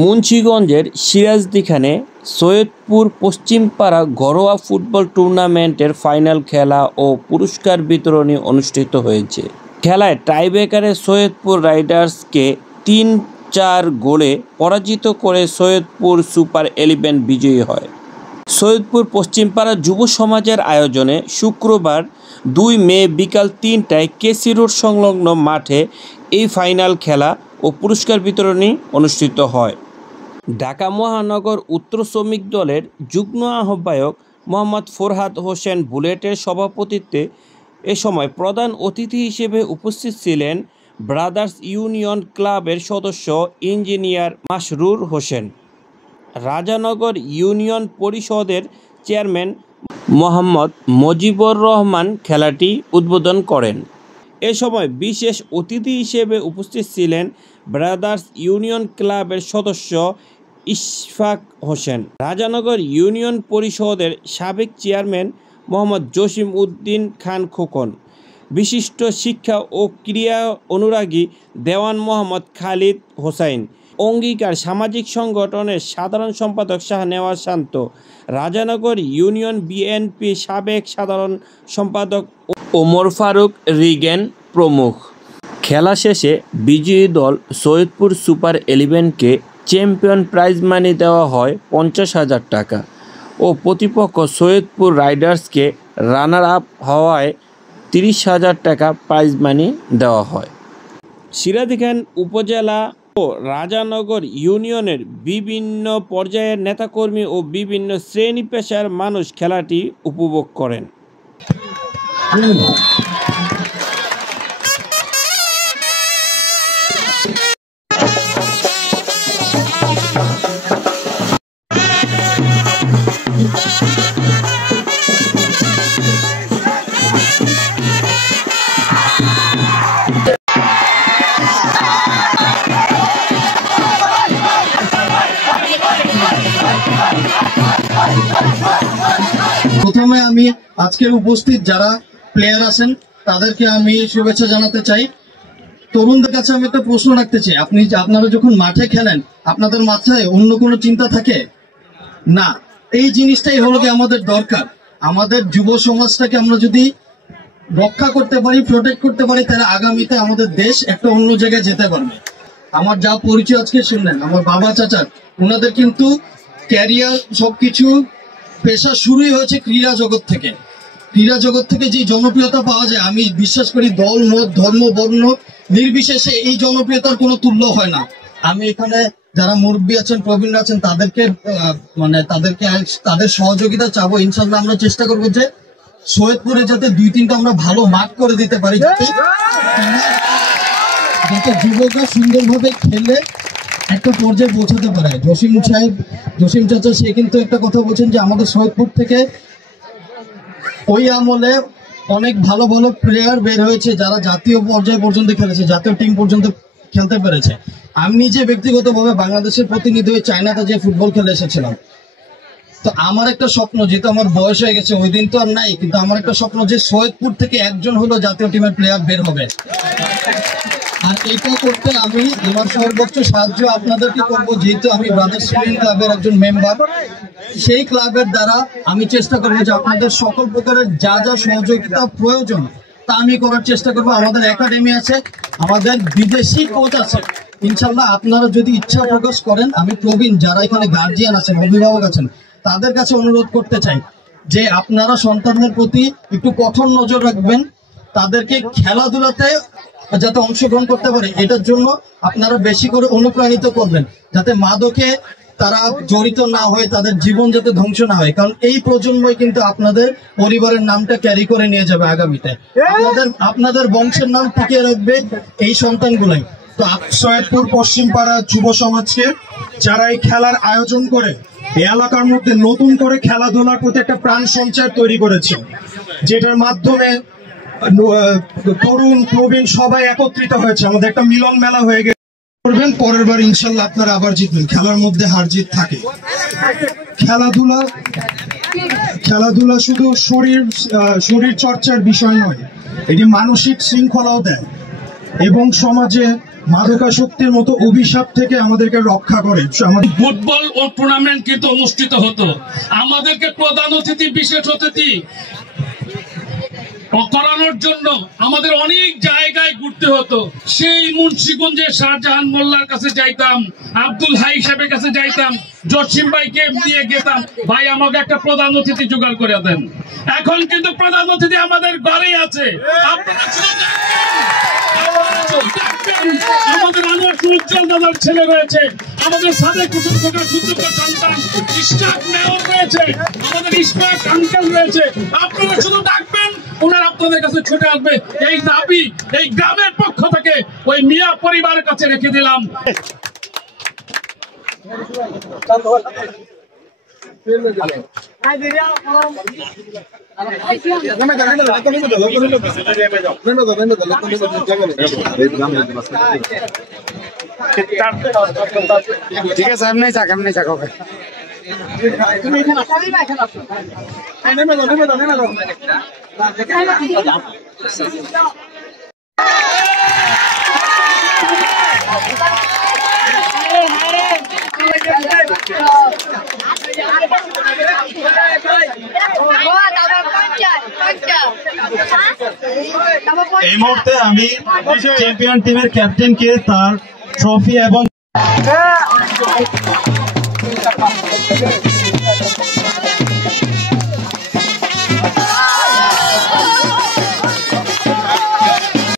মুন্সিগঞ্জের সিরাজদিখানে সৈয়দপুর পশ্চিমপাড়া ঘরোয়া ফুটবল টুর্নামেন্টের ফাইনাল খেলা ও পুরস্কার বিতরণী অনুষ্ঠিত হয়েছে। খেলায় টাইব্রেকারে সৈয়দপুর রাইডার্সকে ৩-৪ গোলে পরাজিত করে সৈয়দপুর সুপার 11 বিজয়ী হয়। সৈয়দপুর পশ্চিমপাড়া যুব সমাজের আয়োজনে শুক্রবার ২ মে বিকাল ৩টায় কেসি রোড সংলগ্ন মাঠে এই ফাইনাল খেলা ও পুরস্কার বিতরণী অনুষ্ঠিত হয়। ঢাকা মহানগর উত্তর শ্রমিক দলের যুগ্ম আহ্বায়ক মোহাম্মদ ফরহাদ হোসেন বুলেটের সভাপতিত্বে এ সময় প্রধান অতিথি হিসেবে উপস্থিত ছিলেন ব্রাদার্স ইউনিয়ন ক্লাবের সদস্য ইঞ্জিনিয়ার মাসরুর হোসেন। রাজানগর ইউনিয়ন পরিষদের চেয়ারম্যান মোহাম্মদ মজিবুর রহমান খেলাটি উদ্বোধন করেন। এ সময় বিশেষ অতিথি হিসেবে উপস্থিত ছিলেন ব্রাদার্স ইউনিয়ন ক্লাবের সদস্য ইশফাক হোসেন, রাজানগর ইউনিয়ন পরিষদের সাবেক চেয়ারম্যান মোহাম্মদ জসিম উদ্দিন খান খোকন, বিশিষ্ট শিক্ষা ও ক্রীড়া অনুরাগী দেওয়ান মোহাম্মদ খালিদ হোসাইন, অঙ্গীকার সামাজিক সংগঠনের সাধারণ সম্পাদক শাহনেওয়াজ শান্ত, রাজানগর ইউনিয়ন বিএনপি সাবেক সাধারণ সম্পাদক ওমর ফারুক রিগেন প্রমুখ। খেলা শেষে বিজয়ী দল সৈয়দপুর সুপার 11কে চ্যাম্পিয়ন প্রাইজ মানি দেওয়া হয় 50,000 টাকা ও প্রতিপক্ষ সৈয়দপুর রাইডার্সকে রানার আপ হওয়ায় 30,000 টাকা প্রাইজ মানি দেওয়া হয়। সিরাজদিখান উপজেলা ও রাজানগর ইউনিয়নের বিভিন্ন পর্যায়ের নেতাকর্মী ও বিভিন্ন শ্রেণী পেশার মানুষ খেলাটি উপভোগ করেন। প্রথমে আমি আজকের উপস্থিত যারা প্লেয়ার আছেন তাদেরকে আমি শুভেচ্ছা জানাতে চাই। তরুণদের কাছে আমি একটা প্রশ্ন রাখতে চাই, আপনারা যখন মাঠে খেলেন আপনাদের মাথায় অন্য কোনো চিন্তা থাকে না? এই জিনিসটাই হলো কি আমাদের দরকার। আমাদের যুব সমাজটাকে আমরা যদি রক্ষা করতে পারি, প্রোটেক্ট করতে পারি, তাহলে আগামীতে আমাদের দেশ একটা অন্য জায়গায় যেতে পারবে। আমার যা পরিচয় আজকে শুনলেন আমার বাবা চাচার, ওনাদের কিন্তু ক্যারিয়ার সবকিছু পেশা শুরুই হয়েছে ক্রীড়া জগৎ থেকে। ক্রীড়া জগৎ থেকে যে জনপ্রিয়তা পাওয়া যায়, আমি বিশ্বাস করি দল মত ধর্ম বর্ণ নির্বিশেষে এই জনপ্রিয়তার কোনো তুল্য হয় না। আমি এখানে যারা মুরব্বী আছেন প্রবীণরা আছেন তাদের সহযোগিতা চাবো। ইনশাল্লাহ আমরা চেষ্টা করবো যে সৈয়দপুরে যাতে 2-3টা আমরা ভালো মাঠ করে দিতে পারি, যাতে যুবকরা সুন্দরভাবে খেলে একটা পর্যায়ে পৌঁছাতে পারে। জসিম চাচা সে কিন্তু একটা কথা বলছেন যে আমাদের সৈয়দপুর থেকে ওই আমলে অনেক ভালো ভালো প্লেয়ার বের হয়েছে যারা জাতীয় পর্যায়ে পর্যন্ত খেলেছে, জাতীয় টিম পর্যন্ত খেলতে পেরেছে। আমি নিজে ব্যক্তিগতভাবে বাংলাদেশের প্রতিনিধি হয়ে চায়নাতে যে ফুটবল খেলে এসেছিলাম। তো আমার একটা স্বপ্ন, যেহেতু আমার বয়স হয়ে গেছে, ওই দিন তো আর নাই, কিন্তু আমার একটা স্বপ্ন যে সৈয়দপুর থেকে একজন হলো জাতীয় টিমের প্লেয়ার বের হবে। আর এটা করতে আমি আমার সর্বোচ্চ সাহায্য আপনাদেরকে করবো, যেহেতু আমি ব্রাদার্স ইউনিয়ন ক্লাবের একজন মেম্বার। সেই ক্লাবের দ্বারা আমি চেষ্টা করবো যে আপনাদের সকল প্রকারের যা যা সহযোগিতা প্রয়োজন তা আমি করার চেষ্টা করবো। আমাদের একাডেমি আছে, আমাদের বিদেশি কোচ আছে। ইনশাল্লাহ আপনারা যদি ইচ্ছা প্রকাশ করেন, আমি প্রবীণ যারা এখানে গার্জিয়ান আছেন, অভিভাবক আছেন, তাদের কাছে অনুরোধ করতে চাই যে আপনারা সন্তানদের প্রতি একটু কঠোর নজর রাখবেন, তাদেরকে খেলাধুলাতে যাতে অংশগ্রহণ করতে পারে এটার জন্য আপনারা বেশি করে অনুপ্রাণিত করবেন, যাতে মাদকে তারা জড়িত না হয়ে তাদের জীবন যাতে ধ্বংস না হয়। কারণ এই প্রজন্মই কিন্তু আপনাদের পরিবারের নামটা ক্যারি করে নিয়ে যাবে আগামীতে। আপনাদের বংশের নাম টিকিয়ে রাখবে এই সন্তানগুলাই। তো সৈয়দপুর পশ্চিমপাড়া যুব সমাজকে যারা এই খেলার আয়োজন করে এই এলাকার মধ্যে নতুন করে খেলাধুলার প্রতি একটা প্রাণ সঞ্চার তৈরি করেছে, যেটার মাধ্যমে তরুণ প্রবীণ সবাই একত্রিত হয়েছে। আমাদের একটা মিলন মেলা হয়ে গেছে। করবেন পরের বার ইনশাল্লাহ আপনারা আবার জিতবেন। খেলার মধ্যে হার জিত থাকে। খেলাধুলা শুধু শরীর চর্চার বিষয় নয়, এটি মানসিক শৃঙ্খলাও দেয় এবং সমাজে মাদকাসক্তির মতো অভিশাপ থেকে আমাদেরকে রক্ষা করে। আমাদের ফুটবল ও টুর্নামেন্ট কিন্তু অনুষ্ঠিত হতো, আমাদেরকে প্রধান অতিথি বিশেষ অতিথি করানোর জন্য আমাদের অনেক জায়গায় ঘুরতে হতো। সেই মুন্সিগঞ্জে শাহজাহান মোল্লার কাছে যাইতাম, আব্দুল হাই সাহেবের কাছে যাইতাম, জসিম ভাইকে নিয়ে গেতাম, ভাই আমাকে একটা প্রধান অতিথি জোগাড় করে দেন। এখন কিন্তু প্রধান অতিথি আমাদের ঘরেই আছে। আপনারা আমাদের আনোয়ার উজ্জ্বল দাদার ছেলে রয়েছে, আমাদের সাদেক হোসেন খোকার সুযোগ্য সন্তান ইশরাক মেয়র রয়েছে, আমাদের ইশরাক আঙ্কেল রয়েছে। আপনারা শুধু ডাকবেন, ওনারা আপনাদের কাছে ছুটে আসবে। এই দাবি এই গ্রামের পক্ষ থেকে ওই মিয়া পরিবারের কাছে রেখে দিলাম। ঠিক আছে, এমনি চাক এই মুহূর্তে আমি চ্যাম্পিয়ন টিমের ক্যাপ্টেনকে তার ট্রফি এবং